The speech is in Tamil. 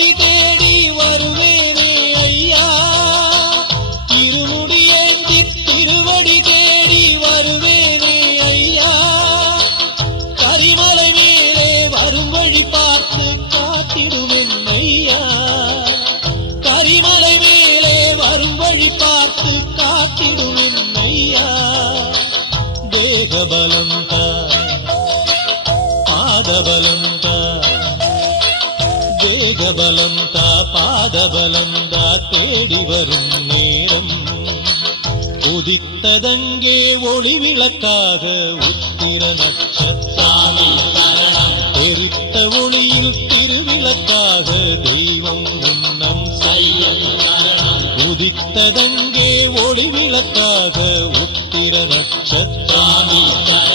திருவடி தேடி வருவேனே ஐயா, இருமுடியேந்தி திருவடி தேடி வருவேனே ஐயா, கரிமலை மேலே வரும் வழி பார்த்து காத்திடுவேன் ஐயா, கரிமலை மேலே வரும் வழி பார்த்து காத்திடுவேன் ஐயா. தேகபலம் தா, பாதபலம் தா, தேகபலம் தா, பாதபலம் தா, தேடி வரும் நேரம் உதித்ததங்கே ஒளி விளக்காக உத்திர நட்சத்திரம், தெரித்த ஒளியில் திருவிளக்காக தெய்வம் உன்னம் செய்யும். உதித்ததங்கே ஒளி விளக்காக உத்திர நட்சத்திரம்.